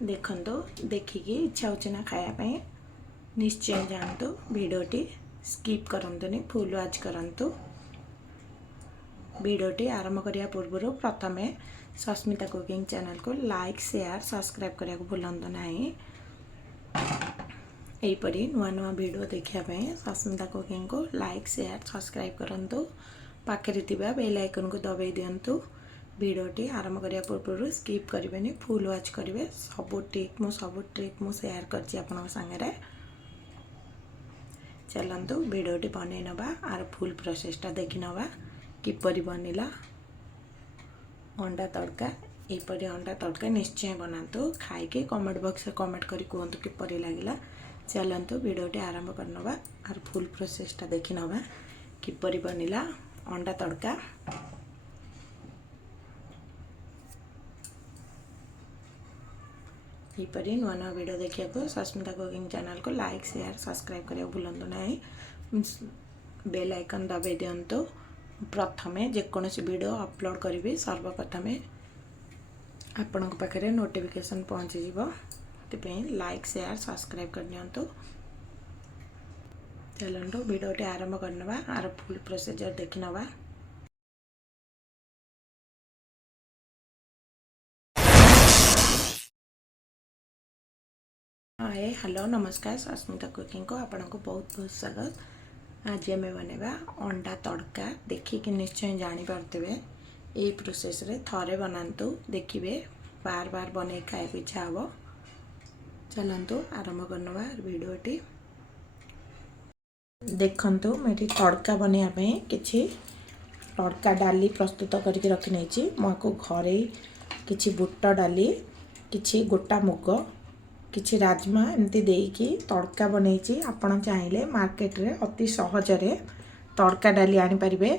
देखंतु देखिकी इच्छा होची ना खाया पे निश्चय जानतु वीडियोटी स्किप करंतुनी फुल वाच करंतु। वीडियोटी आरंभ करिया पूर्व प्रथमे सस्मिता कुकिंग चैनल को लाइक शेयर सब्सक्राइब करिया को भूलंतु नाही। एहीपरी नुआ नुआ वीडियो देखिया पे सस्मिता कुकिंग को लाइक शेयर सब्सक्राइब करंतु। पाखरे थिबा बेल आइकन को दबाई दियंतु। वीडियोटी आरंभ करिया पूर्व स्किप करेंगे फुल वाच करेंगे। सब ट्रिक मु शेयर करछि आपन संगे। चलंतु वीडियोटी बनै नबा आर फुल प्रोसेसटा देखि नबा किपरि बनिला अंडा तड़का। एपरि अंडा तड़का निश्चय बनातु खाइके कमेंट बॉक्स में कमेंट करी कहतु किपरि लागिला। चलंतु वीडियोटी आरंभ कर नबा आर फुल प्रोसेसटा देखि नबा किपरि बनिला अंडा तड़का। यहीपरी नुआ नुआ वीडियो देखिया को सस्मिता कुकिंग चैनल को लाइक शेयर सब्सक्राइब करिया भूलंतु नाही। बेल आइकन दबाई दियंतु। प्रथमे जेकोसी वीडियो अपलोड करी सर्वप्रथमे आपन पाखे नोटिफिकेशन पहुँची जीवो। लाइक शेयर सब्सक्राइब कर दियंतु। चलंतु वीडियोटी आरंभ करनबा आर फुल प्रोसीजर देखि नबा। हाय हेलो नमस्कार सस्मिता कुकिंग को आपन को बहुत बहुत स्वागत। आज आम बनेबा अंडा तड़का। देखिए निश्चय जानी पारते यही प्रोसेस रे थरे बनातु देखिए बार बार बने खाए इच्छा हम। चलतु आरंभ करनबा वीडियोटी। देखंतु मेरी तड़का बनवाई किछि तड़का डाली प्रस्तुत करके रखी नहीं। मुझको घरे किछि बुट डाली किछि गोटा मुग किछि राजमा एमती देकी तड़का बनई। आपण चाहिए मार्केट रे अति सहजरे तड़का डाली आनी परिबे।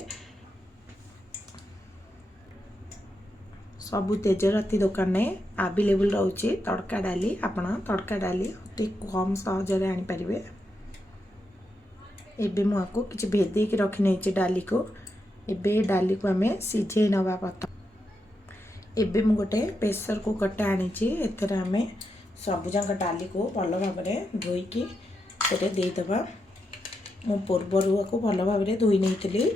सबु तेजराती दुकान में अवेलेबल रोची तड़का डाली। आपण तड़का डाली अति कम सहजरे आनी परिबे। एबे मुझको किछि भेदे की रखी नहीं डाली को। एबे डाली को हमें सिझे नवा पता। एबे मु गोटे प्रेशर कुकर आनी। एथरे हमें सबुजाक डाली को भल भाव धोईकी देदबा। मु पूर्वर को भल भाव धोई नहीं।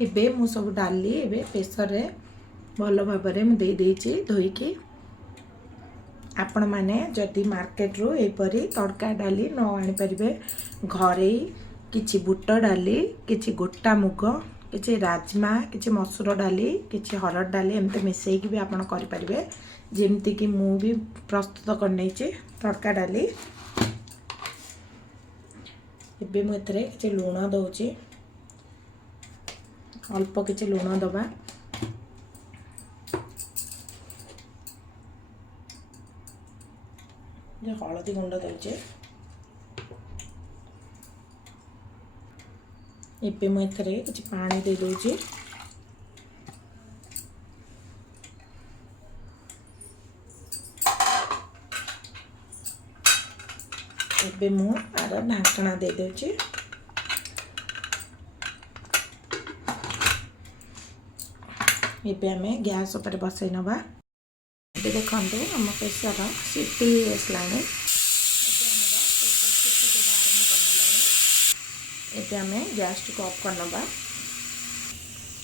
एबे मु सब डाली एबे प्रेशर रे भल भाव दे देछि धोईकी। आपण माने जदि मार्केट रो एपरी तड़का डाली न आनी परिबे घरे किछि बुट डाली किछि गोटा मुग किछि राजमा किछि मसूर डाली किछि हरड़ डाली एमते मिसेई की भी आपण करि परिबे। जेमती कि मु भी प्रस्तुत कर नैछि तड़का डाली। एबे मु एथरे किछि लूण दउछि अल्प किछि लूण दबा। जो हलदी गुंड दे एबे मु एथरे किछि पानी दे दोछि। एबे मु आर ढाकना दे दोछि। एबे हमें गैस ऊपर बसई नबा। एबे देखंतु हम प्रेशर सीटी आसलानी। एबे हमें गैस को ऑफ कर नबा।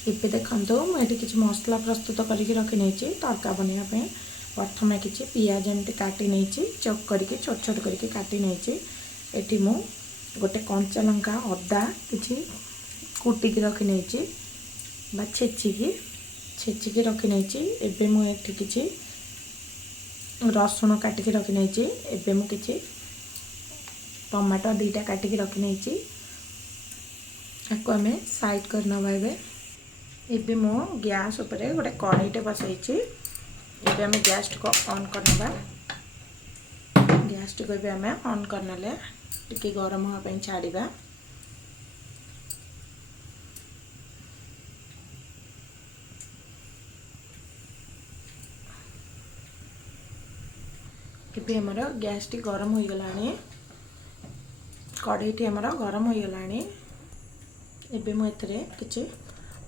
एबे देखंतु मुझे किछि मसला प्रस्तुत करके रखी नहीं तड़का बनवा पे। प्रथमे किछि पियाज एमती काटी नहीं चॉप करके छोट छोट करके काटी नहीं। एठी मु गोटे कंचा लंका अदा किछि कुटिकी रखी नहीं बा छेचिकी रखी नहीं। एबे मु एठी किछि रसुण काटिकी रखी नहीं। एबे मु किछि टमाटो दुईटा काटिकी रखी नहीं। आको हमें साइड कर नबा। एबे मु गैस ऊपर गोटे कढ़ईटे बसईछि। एबे हमें गैस को ऑन कर नबा। गैस को एबे हमें ऑन करनले टिके गरम होआ पे छाड़ीबा। ଏବେ ଆମର ଗ୍ୟାସଟି ଗରମ ହୋଇଗଲାଣି, କଡ଼େଇଟି ଆମର ଗରମ ହୋଇଗଲାଣି। ଏବେ ମୁଁ ଏଥିରେ କିଛି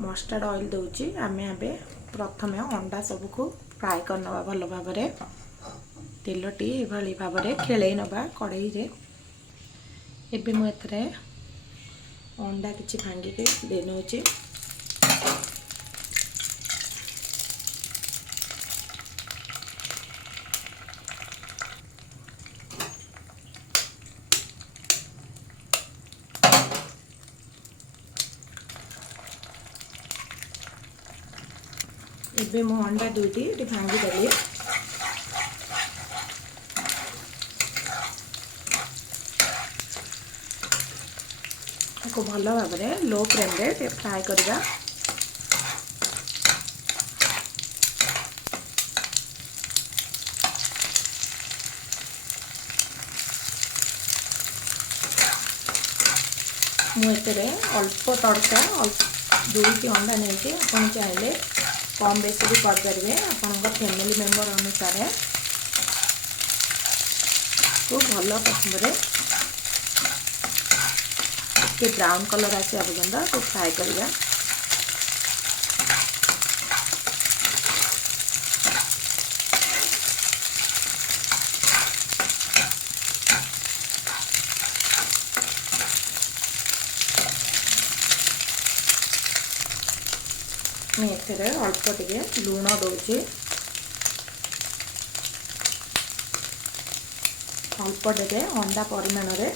ମଷ୍ଟାର୍ଡ ଅଏଲ୍ ଦେଉଛି। ଆମେ ଏବେ ପ୍ରଥମେ ଅଣ୍ଡା ସବୁକୁ ଫ୍ରାଏ କରିନେବା ଭଲ ଭାବରେ। ତେଲଟି ଏଭଳି ଭାବରେ ଖେଳେଇ ନେବା କଡ଼େଇରେ। ଏବେ ମୁଁ ଏଥିରେ ଅଣ୍ଡା କିଛି ଭାଙ୍ଗିକି ଦେଇ ନେଉଛି। ଏବେ ମୁଁ ଅଣ୍ଡା ଦୁଇଟି ଏଠି ଭାଙ୍ଗିଦେଲି। ତାକୁ ଭଲ ଭାବରେ ଲୋ ଫ୍ଲେମ୍ରେ ଟିକେ ଫ୍ରାଏ କରିବା। ମୁଁ ଏଥିରେ ଅଳ୍ପ ତଡ଼କା ଦୁଇଟି ଅଣ୍ଡା ନେଇକି ଆପଣ ଚାହିଁଲେ कम बेस भी करेंगे आपण फैमिली मेंबर अनुसार। तो भल प्रथम ब्राउन कलर आसा पर्यंत तो फ्राए करवा। मैं अल्प टे लुण दूचे, अल्प टे अंडा परिमाण रे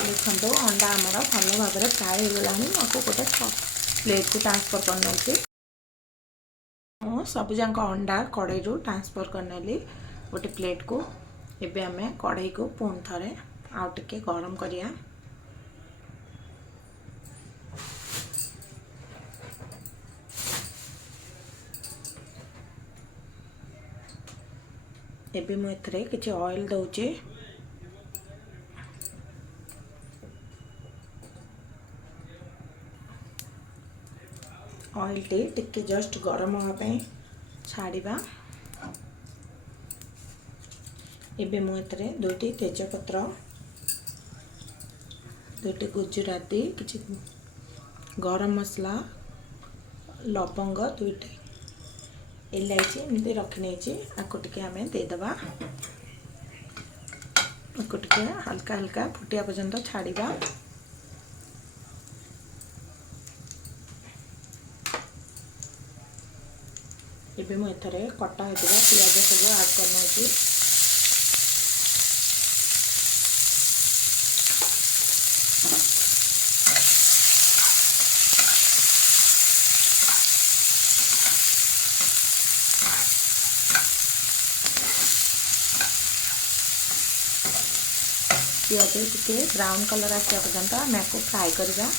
देखो अंडा आमर भल भाव फ्राए हो गलानी। आपको गोटे प्लेट को ट्रांसफर करने सबुजाक अंडा कड़ाई ट्रांसफर करनेली गोटे प्लेट को। एबे आमे कड़ाई को पुणी थरे आउ टिके गरम करिया। एबे मु एथरे किछि ऑयल दउचे। ऑयल टे जस्ट गरम होगा छाड़िबा। एबे मु एथरे दुईटी तेजपत्र, दुईटी गुजराती, किछि गरम मसला, लवंग दुईटी, इलायची एमती रखी नहीं। आपको टिके आमे दे दबा। आपको टिके हल्का हल्का फुटिया पर्यंत छाड़िबा। एबे मु एथरे कटा होइतिबा पियाज सब ऐड करनोची। पियाज टिके ब्राउन कलर आसा पर्यंत आम आपको फ्राए करवा।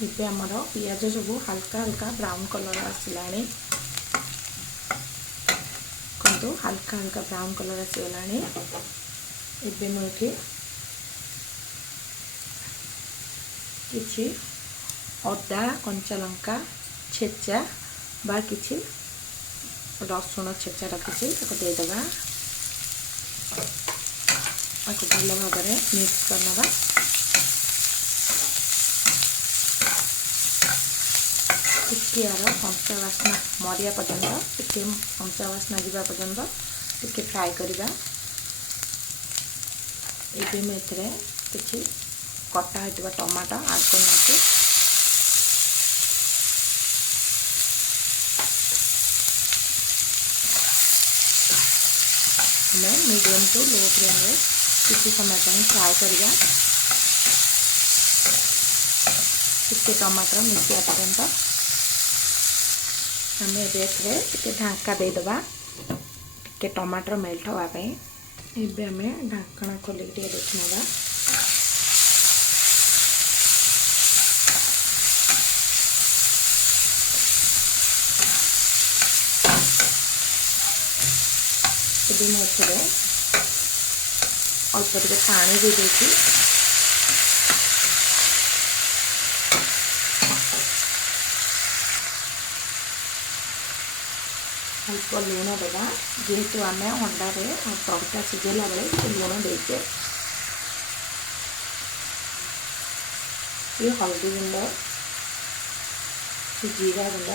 ये आमर पियाज सब हल्का हल्का ब्राउन कलर आसलानी। हल्का हल्का ब्राउन कलर आसीगलानी। एबे मुझे किछि अदा कंचा लंका छेचा बा किछि रसुण छेचा रखी देदेबा। आपको भल भाव मिक्स करनबा। टिके यार कंचा वासना मरिया पर्यंत टिके कंचा वासना जीवा पर्यंत टिके फ्राए करवा। एबे मैं एथरे किछि कटा होइतिबा टमाटो ऐड करनोची। हमें मीडियम टू लो फ्लेम रे किछि समय तक फ्राए करवा। टिके टमाटर मिसिया पर्यंत आम टे ढांका देदबा टे टमाटर मेल्ट होगापी। एबे आम ढाकना खोलिक देखना। एबे मैं एथरे अल्प टिके पानी दे देछि। अल्प लुण देवा जेहेतु आम अंडारे तड़का सिझेला बेले लुण देचे। ये हल्दी गुंड, जीरा गुंड,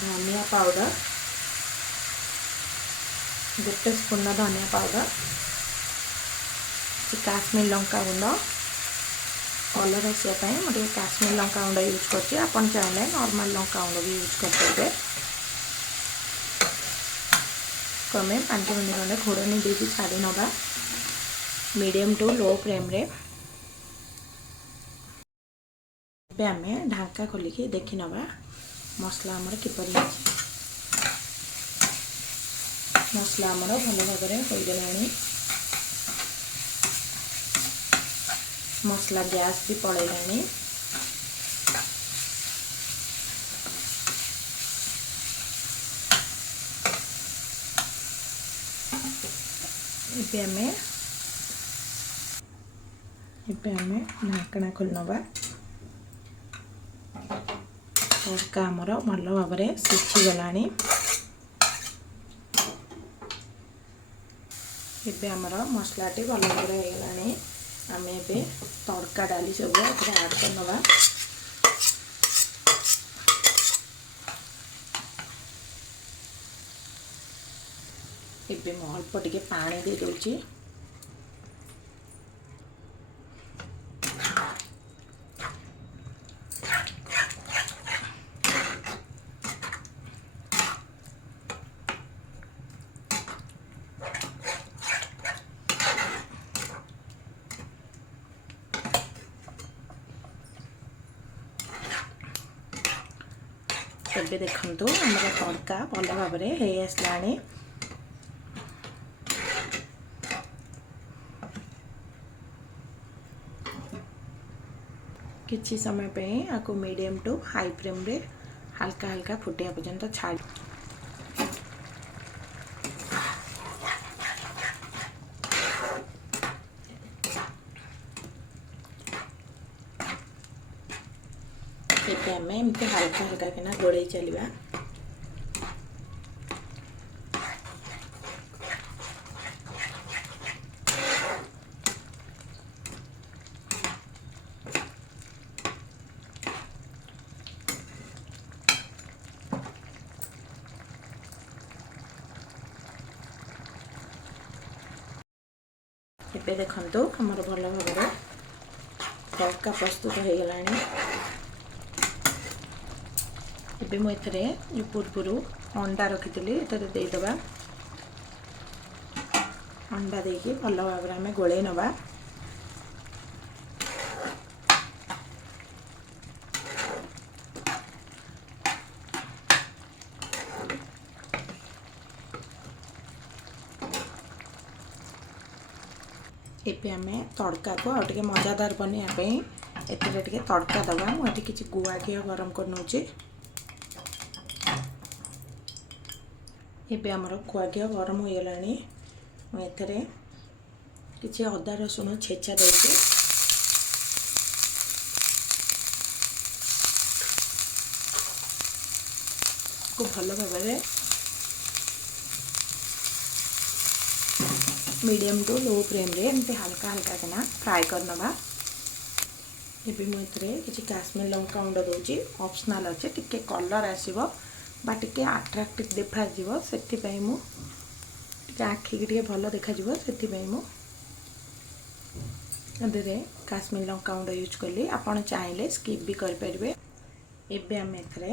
धनिया पाउडर, गोटे स्पून धनिया पाउडर, काश्मीर लंका गुंड, कलर आसापी मुझे काश्मीर लंका गुंड यूज करछि। आपन चाहे नॉर्मल लंका गुंड भी यूज करते। कमे 5 मिनट खंडे घोड़नी देकी छाड़ी नवा मीडियम टू लो फ्लेम रे। आम ढांका खोलिकी देखी नवा मसला आमर किपरि मसला आमर भल भाव हो गलानी। मसला गैस भी पड़ेलानी। ढाकना खोल नवा। तड़का आमर भल भाव सिझी गलानी। एबे आमर मसलाटी भल भाव हो गलानी। आम ए तड़का डाली सब ऐड कर नवा। एबे मु अल्प टिके पानी दे दूची। एबे देखंतु हमर तड़का भल भाव हो आसलानी। किछि समय पे आपको मीडियम टू हाई फ्लेम रे हल्का हल्का फुटिया पर्यंत छाड़। आम एमती हल्का हल्का किना गोड़े चलवा। एबे देखंतु हमर भल भाव तड़का प्रस्तुत हो गलानी। एबे मु एथरे जो पूर्वरु अंडा रखितली एथरे दे दबा। अंडा देकी भल भाव आम गोले नवा। एबे आम तड़का को आउ टिके मजादार बनवाई एथिरे टिके तड़का दबा। मुझे किसी गुआ घी गरम कर नौची। एबे आमर गुआ घी गरम हो गलानी। मुझे किसी अदा रसुण छेचा देके को भल भाव मीडियम टू लो फ्लेम रे एमती हल्का हल्का किना फ्राए कर नवा। एबे मु एथरे किछि काश्मीर लंका गुंड दोची। ऑप्शनल अच्छे टिके कलर आसीबो बा टिके अट्रैक्टिव देखा जीवो सेति पई मु टिके आखि के टिके भलो देखा जीवो सेति पई मु अदरे काश्मीर लंका गुंड यूज करली। आपण चाहिले स्किप भी कर परिबे। एबे हम एथरे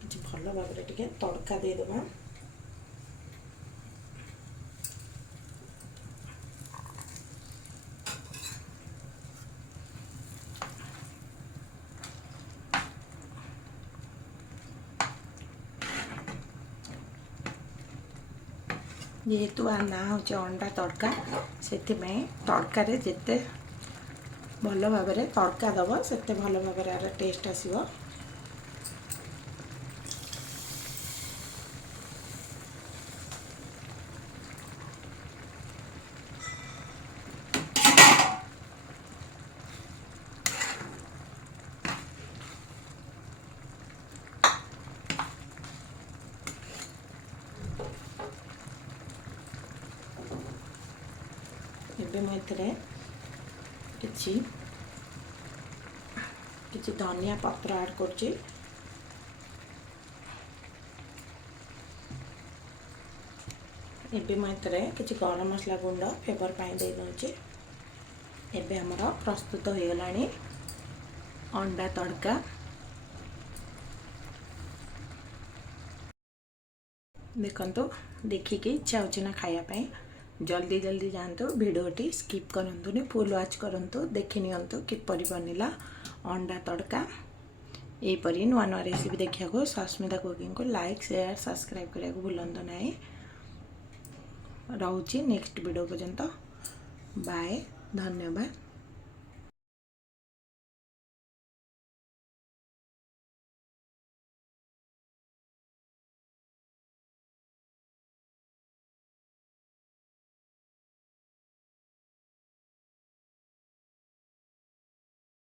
किछि भलो भाबरे टिके तड़का दे देबा। जेहेतु आ ना हूँ अंडा तड़का से तड़कार जिते भल भाव तड़का दब से भल भाव टेस्ट आसो। एबे मैं एथरे किछि किछि धनिया पत्र ऐड करछि। एबे मैं एथरे किछि गरम मसला गुंड फ्लेवर पाई दे दउछि। एबे हमर प्रस्तुत हो गलानी अंडा तड़का। देखंतु देखिके इच्छा होछि ना खाया पाई जल्दी जल्दी जानतु वीडियोटी स्किप करंतुनी फुल वाच करंतु देखि नियंतु किपरि बनिला अंडा तड़का। एपरी नुआ नुआ रेसिपी देखिया को सस्मिता कुकिंग को लाइक शेयर सब्सक्राइब करिया को भूलंतु नाही। रहउछि नेक्स्ट वीडियो पर्यंत बाय धन्यवाद।